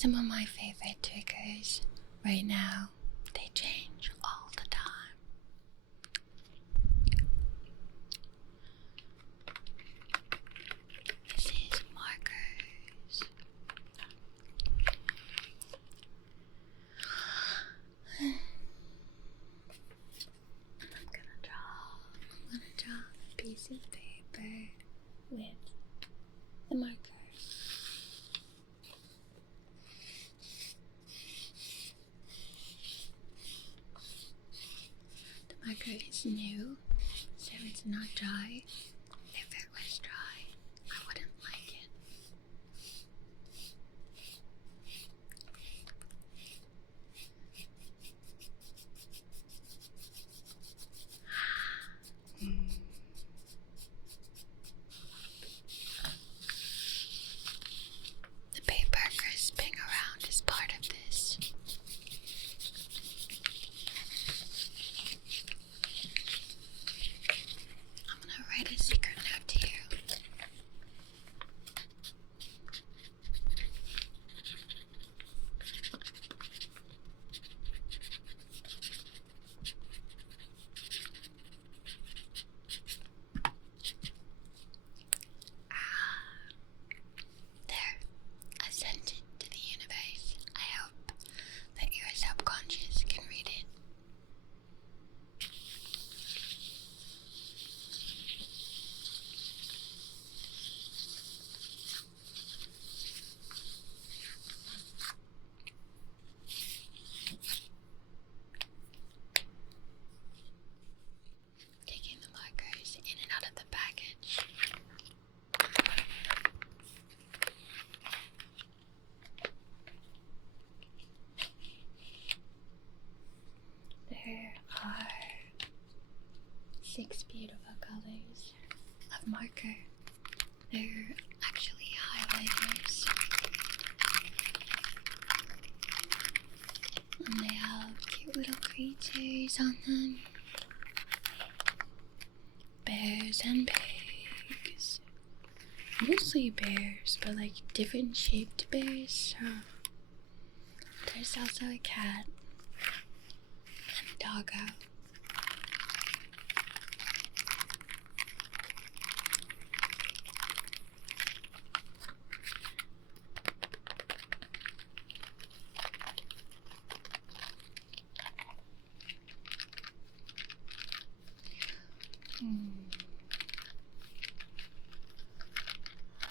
Some of my favorite triggers right now, they change all the time. This is markers. I'm gonna draw a piece of paper with the marker. The marker is new, so it's not dry. If it was dry, I wouldn't like it. The paper crisping around is part of this. I'm gonna write a secret note to you. There, I sent it to the universe. I hope that your subconscious can read it. Taking the markers in and out of the package. There are 6 beautiful colors of marker. They're actually highlighters. And they have cute little creatures on them. Bears and pigs. Mostly bears, but like different shaped bears. So there's also a cat and a doggo.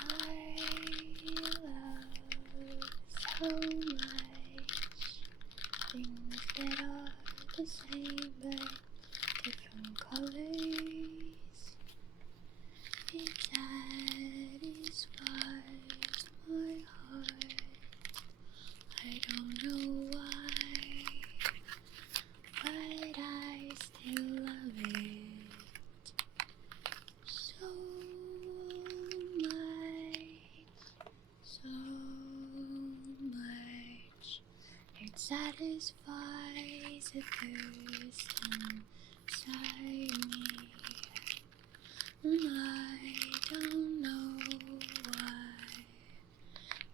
I love so much things that are the same but different colors. It satisfies my heart. I don't know why, but I still love it so much. It satisfies a thirst inside me, and I don't know why,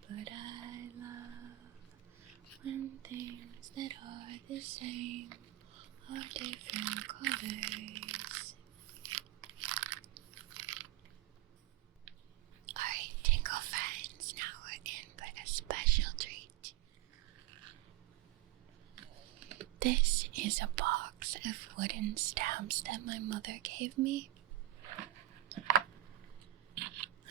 but I love when things that are the same are different colors. Alright, Tingle friends, now we're in for a special treat. This is a box of wooden stamps that my mother gave me.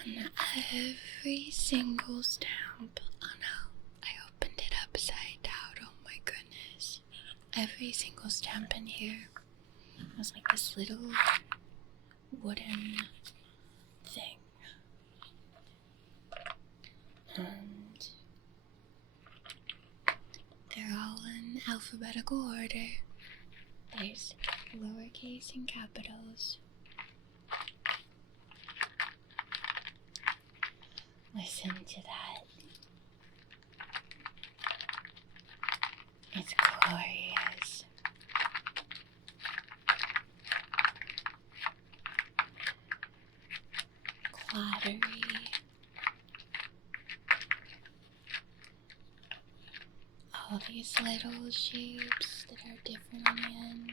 And every single stamp, oh no, I opened it upside down, oh my goodness. Every single stamp in here was like this little wooden thing. And they're all in alphabetical order. There's lowercase and capitals. Listen to that. It's glorious. Clattery. all these little shapes that are different on the end,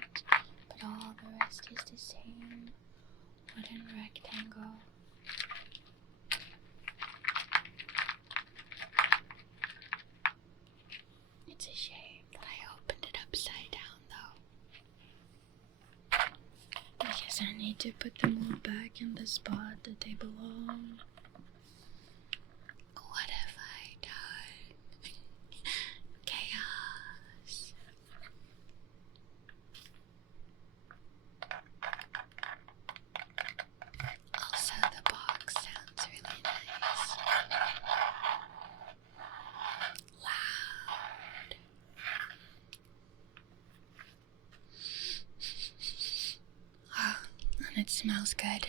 but all the rest is the same wooden rectangle. It's a shame that I opened it upside down, though. I guess I need to put them all back in the spot that they belong. What have I done? Chaos. Also, the box sounds really nice. Loud. Oh, and it smells good.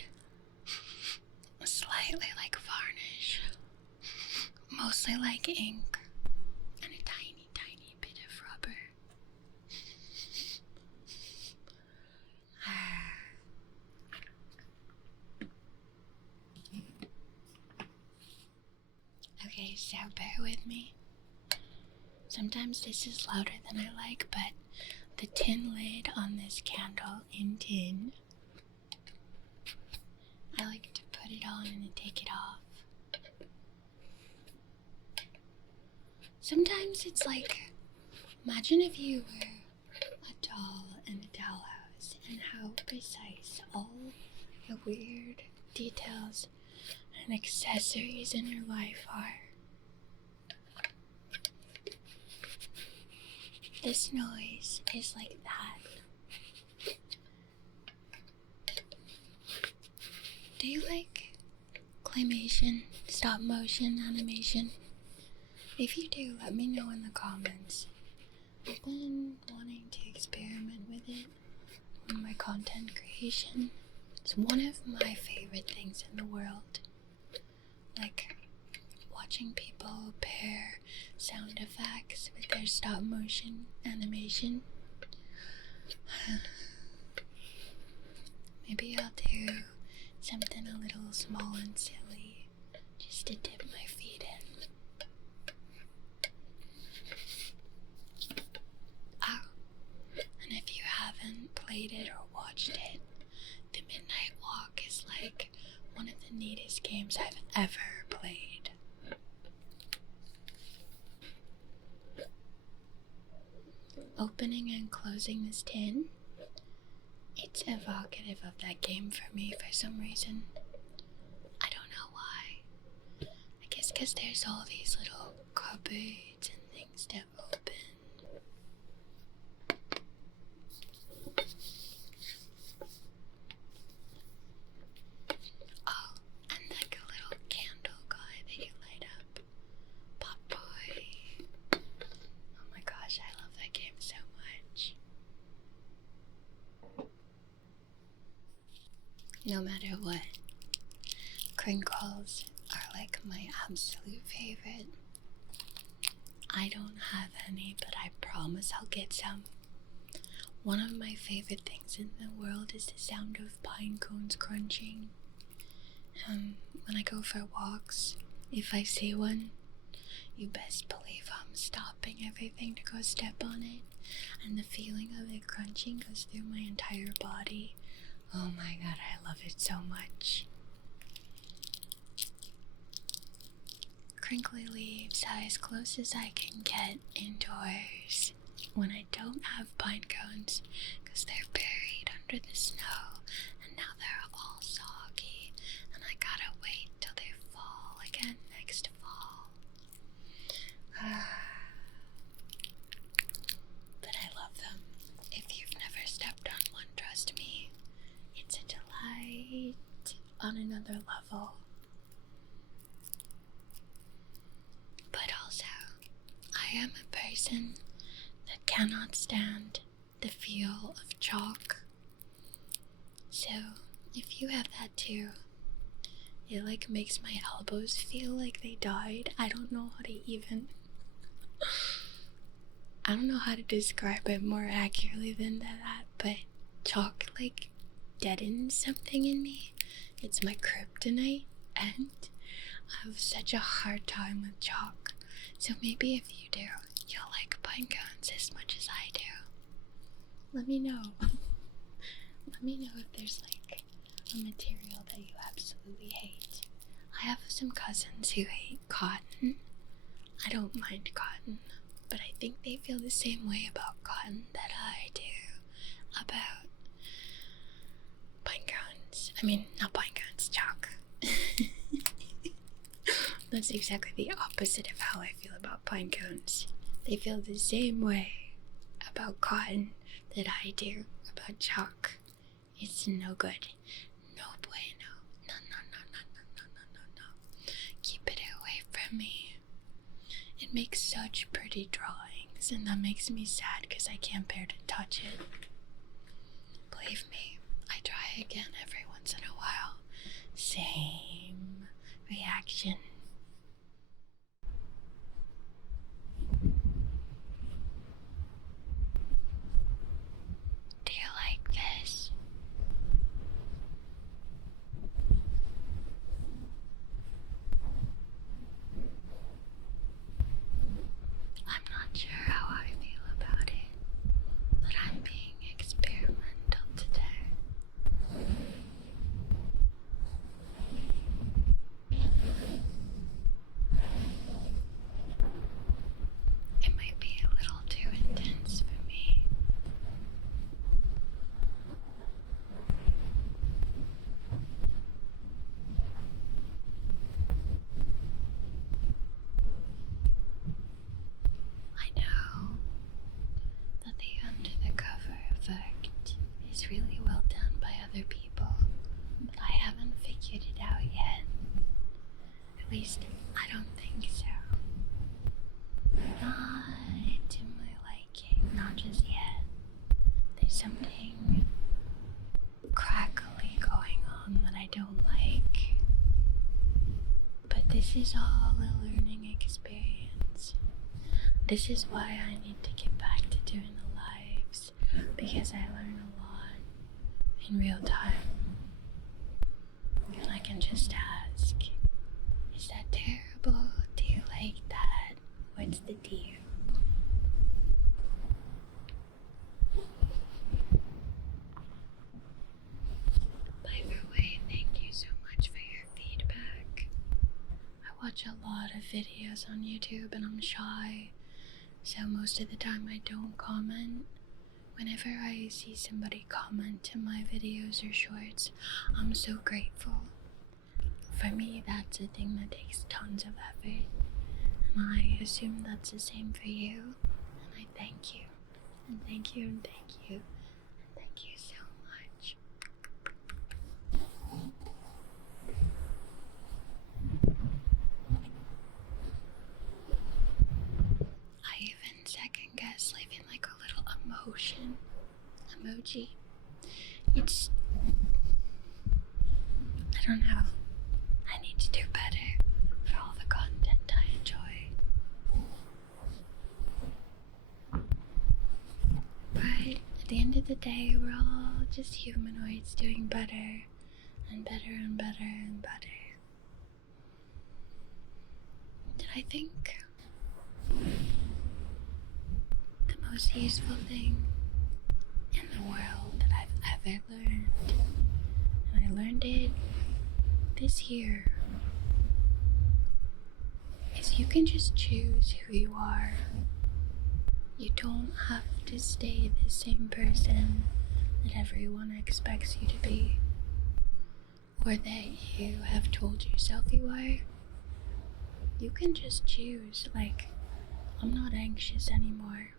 Slightly like varnish. Mostly like ink. And a tiny, tiny bit of rubber. Okay, so bear with me. Sometimes this is louder than I like, but the tin lid on this candle in tin, I like to put it on and then take it off. Sometimes it's like, imagine if you were a doll in a dollhouse and how precise all the weird details and accessories in your life are. This noise is like that. Do you like claymation, stop motion animation? If you do, let me know in the comments. I've been wanting to experiment with it on my content creation. It's one of my favorite things in the world. Like watching people pair sound effects with their stop motion animation. Maybe I'll do something a little small and silly just to dip my feet in. Oh, and if you haven't played it or watched it, The Midnight Walk is like one of the neatest games I've ever played. Opening and closing this tin, it's evocative of that game for me for some reason. I don't know why. I guess because there's all these little cupboards and things to open. Oh, and like a little candle guy that you light up. Pop Boy. Oh my gosh, I love that game so much. No matter what, crinkles are like my absolute favorite. I don't have any, but I promise I'll get some. One of my favorite things in the world is the sound of pine cones crunching. When I go for walks, if I see one, you best believe I'm stopping everything to go step on it, and the feeling of it crunching goes through my entire body. Oh my god, I love it so much. Crinkly leaves are as close as I can get indoors when I don't have pine cones, because they're buried under the snow and now they're all soggy and I gotta wait till they fall again next fall. But I love them. If you've never stepped on one, trust me, it's a delight on another level. But also, I am a person that cannot stand the feel of chalk. So, if you have that too, it like makes my elbows feel like they died. I don't know how to describe it more accurately than that, but chalk like deadens something in me. It's my kryptonite, and I have such a hard time with chalk. So maybe if you do, you'll like pine pine cones as much as I do. Let me know. Let me know if there's like a material that you absolutely hate. I have some cousins who hate cotton. I don't mind cotton, but I think they feel the same way about cotton that I do about pine cones. I mean, not pine cones, chalk. That's exactly the opposite of how I feel about pine cones. They feel the same way about cotton that I do about chalk. It's no good. No bueno. No, no, no, no, no, no, no, no, no. Keep it away from me. It makes such pretty drawings, and that makes me sad because I can't bear to touch it. Believe me, I try again every once in a while. Same reaction. Do you like this? I'm not sure how I feel about it, but I'm being experimental today. It might be a little too intense for me. I know that the under the cover effect is really well done by other people, but I haven't figured it out yet. At least, I don't think so. Not to my liking, not just yet. There's something crackly going on that I don't like. But this is all a learning experience. This is why I need to get back to doing the lives, because I learn a lot in real time. And I can just ask, is that terrible? Do you like that? What's the deal? By the way, thank you so much for your feedback. I watch a lot of videos on YouTube and I'm shy, so most of the time I don't comment. Whenever I see somebody comment to my videos or shorts, I'm so grateful. For me, that's a thing that takes tons of effort, and I assume that's the same for you, and I thank you, and thank you, and thank you, and thank you so much. I even second guess leaving like a little emoji. It's, I don't know. I need to do better for all the content I enjoy. But at the end of the day, we're all just humanoids doing better and better and better and better. And I think the most useful thing in the world that I've ever learned, and I learned it this year, is you can just choose who you are. You don't have to stay the same person that everyone expects you to be, or that you have told yourself you are. You can just choose, like, I'm not anxious anymore.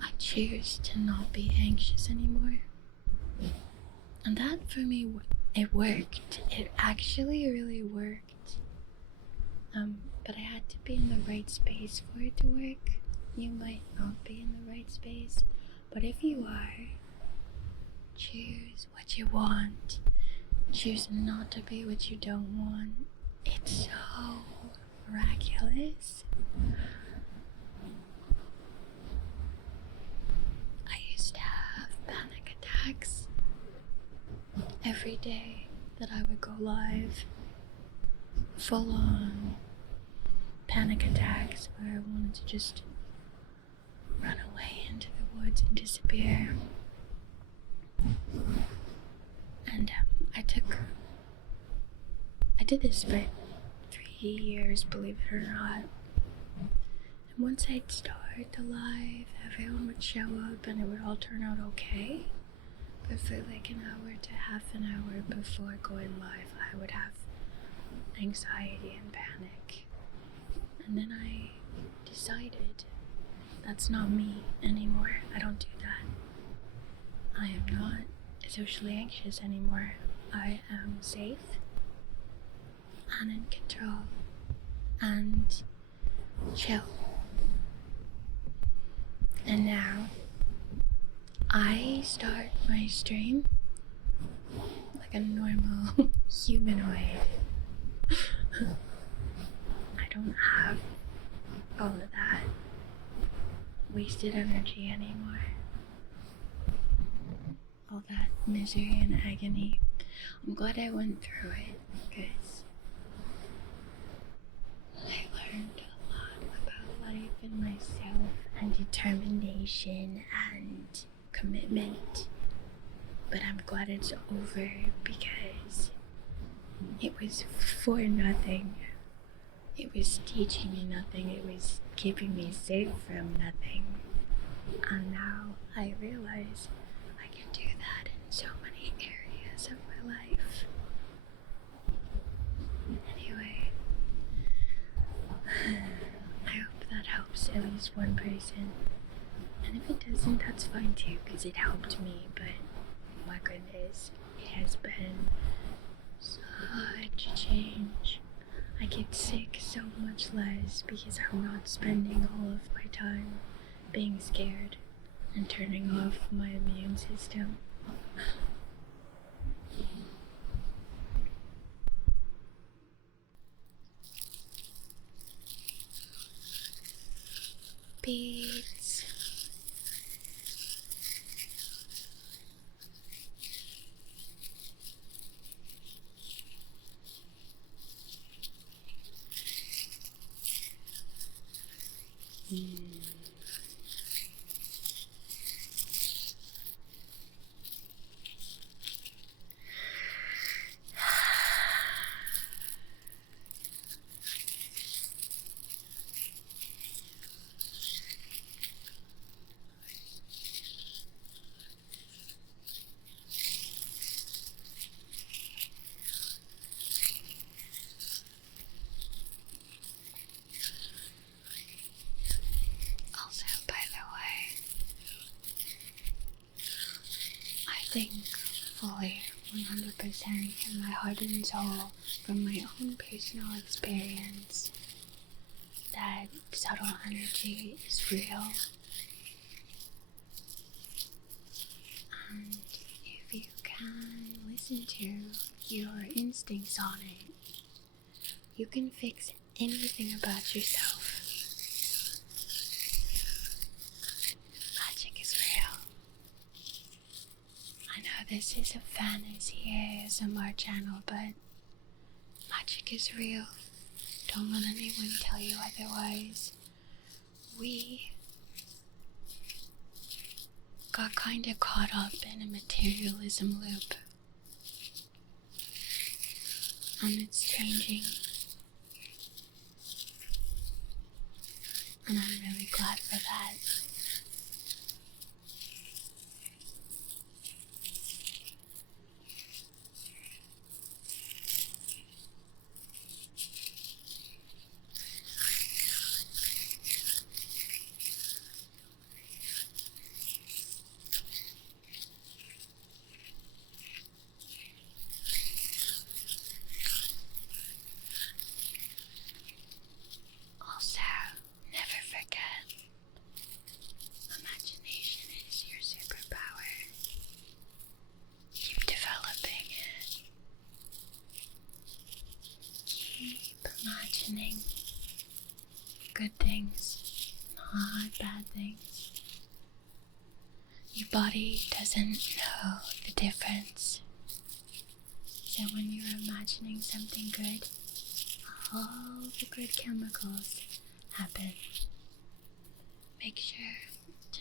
I choose to not be anxious anymore. And that for me, it worked. It actually really worked. But I had to be in the right space for it to work. You might not be in the right space, but if you are, choose what you want. Choose not to be what you don't want. It's so miraculous. I used to have panic attacks every day that I would go live. Full on panic attacks where I wanted to just away into the woods and disappear. And I did this for 3 years, believe it or not. And once I'd start the live, everyone would show up and it would all turn out okay. But for like an hour to half an hour before going live, I would have anxiety and panic. And then I decided that's not me anymore. I don't do that. I am not socially anxious anymore. I am safe and in control and chill. And now I start my stream like a normal humanoid. I don't have all of that wasted energy anymore. All that misery and agony. I'm glad I went through it because I learned a lot about life and myself and determination and commitment. But I'm glad it's over because it was for nothing. It was teaching me nothing. It was keeping me safe from nothing. And now I realize I can do that in so many areas of my life. Anyway, I hope that helps at least one person. And if it doesn't, that's fine too, because it helped me. But my goodness, it has been such a change. I get sick so much less because I'm not spending all of my time being scared and turning off my immune system. Beads. Also, by the way, I think fully 100% in my heart and soul from my own personal experience that subtle energy is real. And if you can listen to your instincts on it, you can fix anything about yourself. Magic is real. I know this is a fantasy ASMR channel, but magic is real. Don't let anyone tell you otherwise. We got kinda caught up in a materialism loop. And it's changing. And I'm really glad for that. Also, never forget, imagination is your superpower. Keep developing it. Keep imagining good things, not bad things. Your body doesn't know the difference. So when you're imagining something good, all the good chemicals happen. Make sure to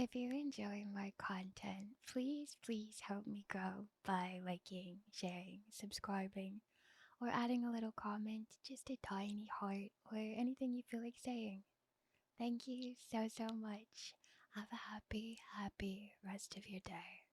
If you enjoy my content, please help me grow by liking, sharing, subscribing, or adding a little comment, just a tiny heart, or anything you feel like saying. Thank you so much. Have a happy rest of your day.